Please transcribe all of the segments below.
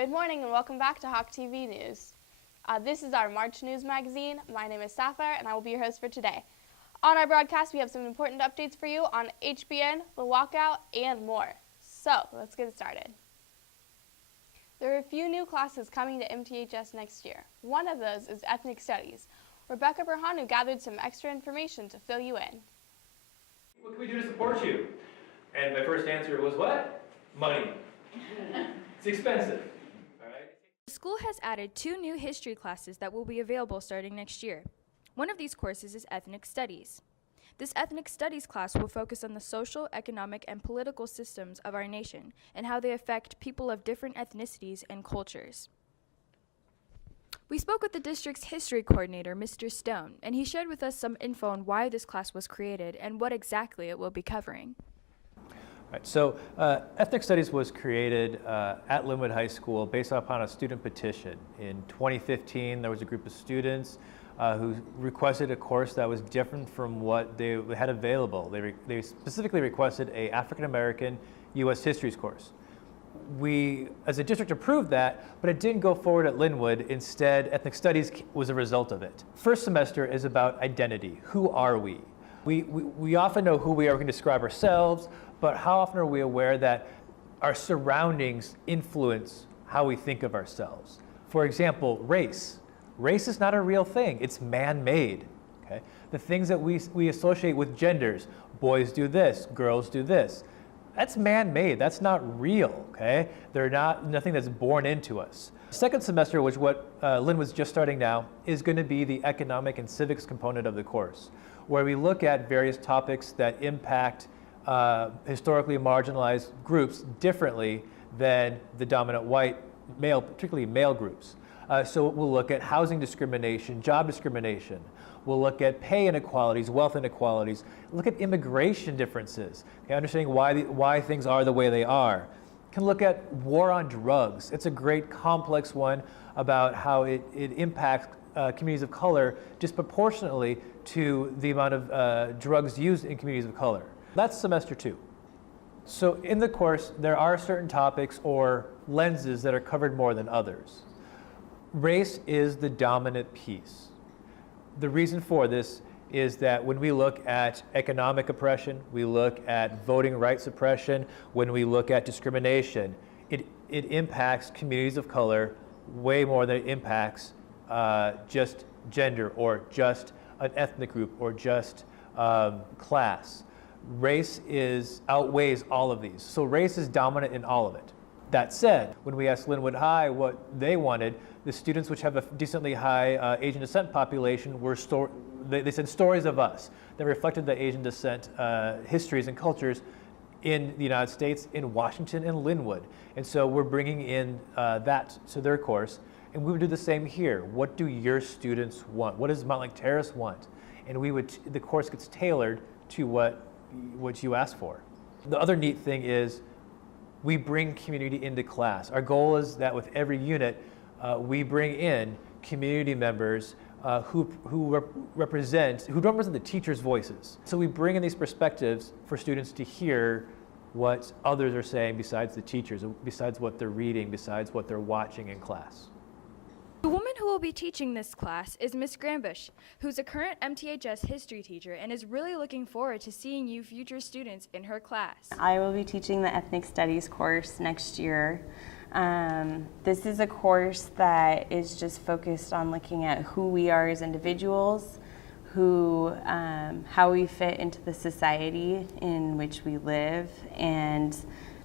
Good morning and welcome back to Hawk TV News. This is our March News Magazine. My name is Sapphire and I will be your host for today. On our broadcast, we have some important updates for you on HBN, the walkout, and more. So, let's get started. There are a few new classes coming to MTHS next year. One of those is Ethnic Studies. Rebecca Berhanu gathered some extra information to fill you in. What can we do to support you? And my first answer was what? Money. It's expensive. All right. The school has added 2 new history classes that will be available starting next year. One of these courses is Ethnic Studies. This Ethnic Studies class will focus on the social, economic, and political systems of our nation and how they affect people of different ethnicities and cultures. We spoke with the district's history coordinator, Mr. Stone, and he shared with us some info on why this class was created and what exactly it will be covering. Right, so Ethnic Studies was created at Linwood High School based upon a student petition. In 2015, there was a group of students who requested a course that was different from what they had available. They specifically requested an African American U.S. Histories course. We, as a district, approved that, but it didn't go forward at Linwood. Instead, Ethnic Studies was a result of it. First semester is about identity. Who are we? We often know who we are, we can describe ourselves, but how often are we aware that our surroundings influence how we think of ourselves? For example, race. Race is not a real thing, it's man-made. Okay? The things that we associate with genders, boys do this, girls do this, that's man-made, that's not real, okay? They're nothing that's born into us. Second semester, which what Linwood's just starting now, is going to be the economic and civics component of the course, where we look at various topics that impact historically marginalized groups differently than the dominant white male, particularly male groups. So we'll look at housing discrimination, job discrimination. We'll look at pay inequalities, wealth inequalities. Look at immigration differences, okay, understanding why things are the way they are. Can look at war on drugs. It's a great complex one about how it impacts communities of color disproportionately to the amount of drugs used in communities of color. That's semester 2. So in the course, there are certain topics or lenses that are covered more than others. Race is the dominant piece. The reason for this is that when we look at economic oppression, we look at voting rights suppression, when we look at discrimination, it impacts communities of color way more than it impacts just gender or just an ethnic group or just class. Race outweighs all of these. So race is dominant in all of it. That said, when we asked Linwood High what they wanted, the students which have a decently high Asian descent population they said stories of us that reflected the Asian descent histories and cultures in the United States, in Washington and Linwood. And so we're bringing in that to their course. And we would do the same here. What do your students want? What does Mountlake Terrace want? And the course gets tailored to what you ask for. The other neat thing is we bring community into class. Our goal is that with every unit, we bring in community members who represent the teachers' voices. So we bring in these perspectives for students to hear what others are saying besides the teachers, besides what they're reading, besides what they're watching in class. The woman who will be teaching this class is Miss Granbush, who's a current MTHS history teacher and is really looking forward to seeing you future students in her class. I will be teaching the Ethnic Studies course next year. This is a course that is just focused on looking at who we are as individuals, how we fit into the society in which we live, and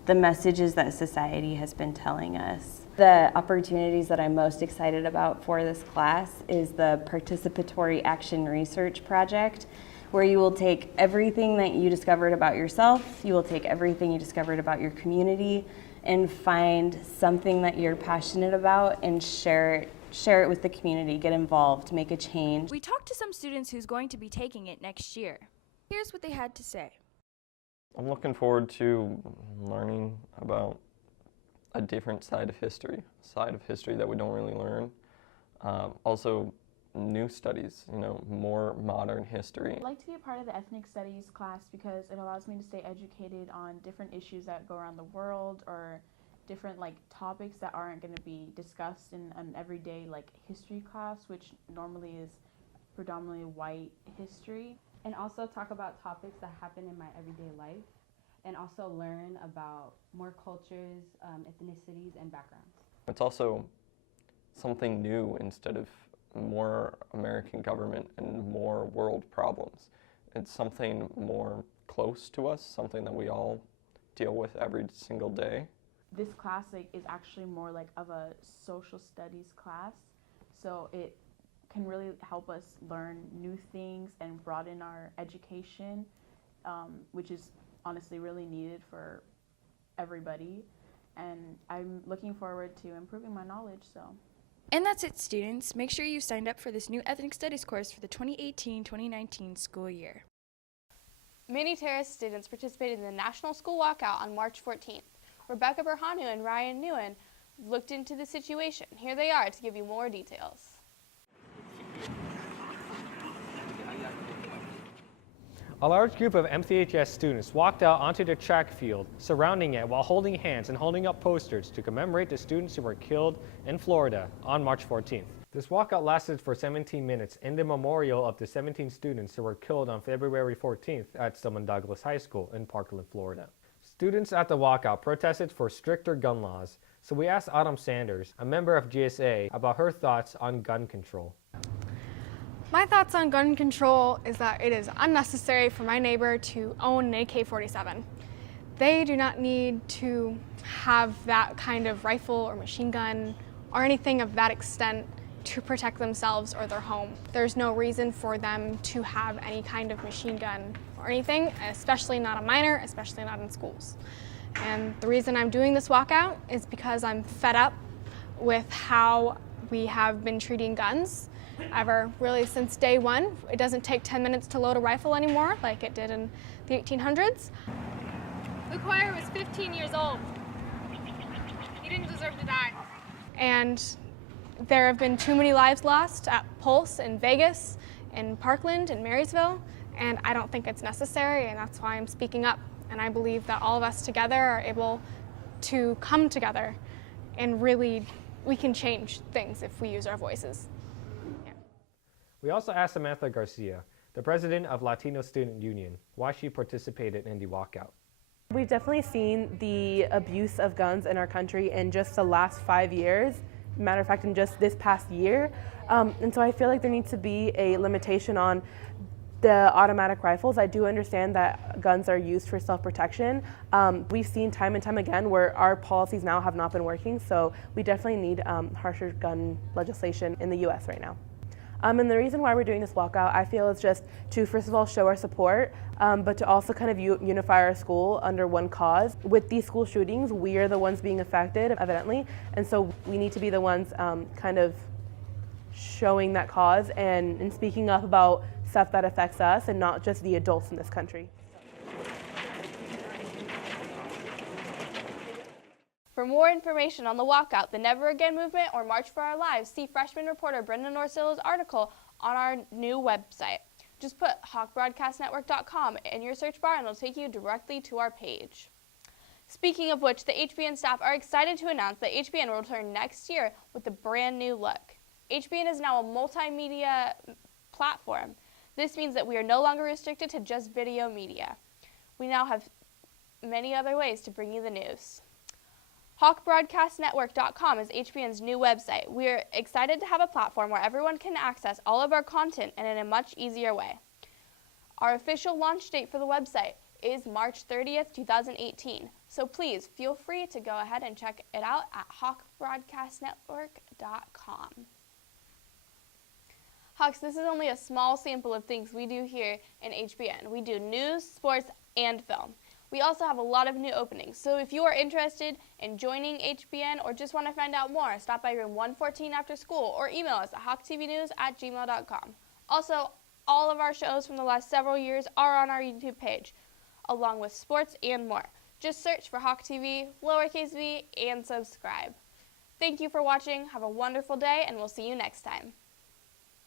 the messages that society has been telling us. The opportunities that I'm most excited about for this class is the Participatory Action Research Project, where you will take everything that you discovered about yourself, you will take everything you discovered about your community, and find something that you're passionate about and share it with the community, get involved, make a change. We talked to some students who's going to be taking it next year. Here's what they had to say. I'm looking forward to learning about a different side of history that we don't really learn. Also, new studies, more modern history. I'd like to be a part of the Ethnic Studies class because it allows me to stay educated on different issues that go around the world or different like topics that aren't going to be discussed in an everyday like history class, which normally is predominantly white history. And also talk about topics that happen in my everyday life, and also learn about more cultures, ethnicities, and backgrounds. It's also something new instead of more American government and more world problems. It's something more close to us, something that we all deal with every single day. This class like is actually more like of a social studies class, so it can really help us learn new things and broaden our education, which is honestly really needed for everybody. And I'm looking forward to improving my knowledge. So. And that's it, students. Make sure you signed up for this new Ethnic Studies course for the 2018-2019 school year. Many Terrace students participated in the National School Walkout on March 14th. Rebecca Berhanu and Ryan Nguyen looked into the situation. Here they are to give you more details. A large group of MCHS students walked out onto the track field, surrounding it while holding hands and holding up posters to commemorate the students who were killed in Florida on March 14th. This walkout lasted for 17 minutes in the memorial of the 17 students who were killed on February 14th at Stoneman Douglas High School in Parkland, Florida. Students at the walkout protested for stricter gun laws, so we asked Autumn Sanders, a member of GSA, about her thoughts on gun control. My thoughts on gun control is that it is unnecessary for my neighbor to own an AK-47. They do not need to have that kind of rifle or machine gun or anything of that extent to protect themselves or their home. There's no reason for them to have any kind of machine gun or anything, especially not a minor, especially not in schools. And the reason I'm doing this walkout is because I'm fed up with how we have been treating guns. Ever really since day one. It doesn't take 10 minutes to load a rifle anymore like it did in the 1800s. Luke Wire was 15 years old. He didn't deserve to die. And there have been too many lives lost at Pulse in Vegas, in Parkland, in Marysville, and I don't think it's necessary, and that's why I'm speaking up. And I believe that all of us together are able to come together and really, we can change things if we use our voices. We also asked Samantha Garcia, the president of Latino Student Union, why she participated in the walkout. We've definitely seen the abuse of guns in our country in just the last 5 years. Matter of fact, in just this past year. And so I feel like there needs to be a limitation on the automatic rifles. I do understand that guns are used for self-protection. We've seen time and time again where our policies now have not been working, so we definitely need harsher gun legislation in the US right now. And the reason why we're doing this walkout, I feel, is just to, first of all, show our support, but to also kind of unify our school under one cause. With these school shootings, we are the ones being affected, evidently, and so we need to be the ones kind of showing that cause and speaking up about stuff that affects us and not just the adults in this country. For more information on the walkout, the Never Again movement, or March for Our Lives, see freshman reporter Brendan Orsilla's article on our new website. Just put hawkbroadcastnetwork.com in your search bar and it'll take you directly to our page. Speaking of which, the HBN staff are excited to announce that HBN will return next year with a brand new look. HBN is now a multimedia platform. This means that we are no longer restricted to just video media. We now have many other ways to bring you the news. HawkBroadcastNetwork.com is HBN's new website. We are excited to have a platform where everyone can access all of our content and in a much easier way. Our official launch date for the website is March 30th, 2018. So please feel free to go ahead and check it out at HawkBroadcastNetwork.com. Hawks, this is only a small sample of things we do here in HBN. We do news, sports, and film. We also have a lot of new openings, so if you are interested in joining HBN or just want to find out more, stop by room 114 after school or email us at hawktvnews@gmail.com. Also, all of our shows from the last several years are on our YouTube page, along with sports and more. Just search for Hawk TV, lowercase v, and subscribe. Thank you for watching, have a wonderful day, and we'll see you next time.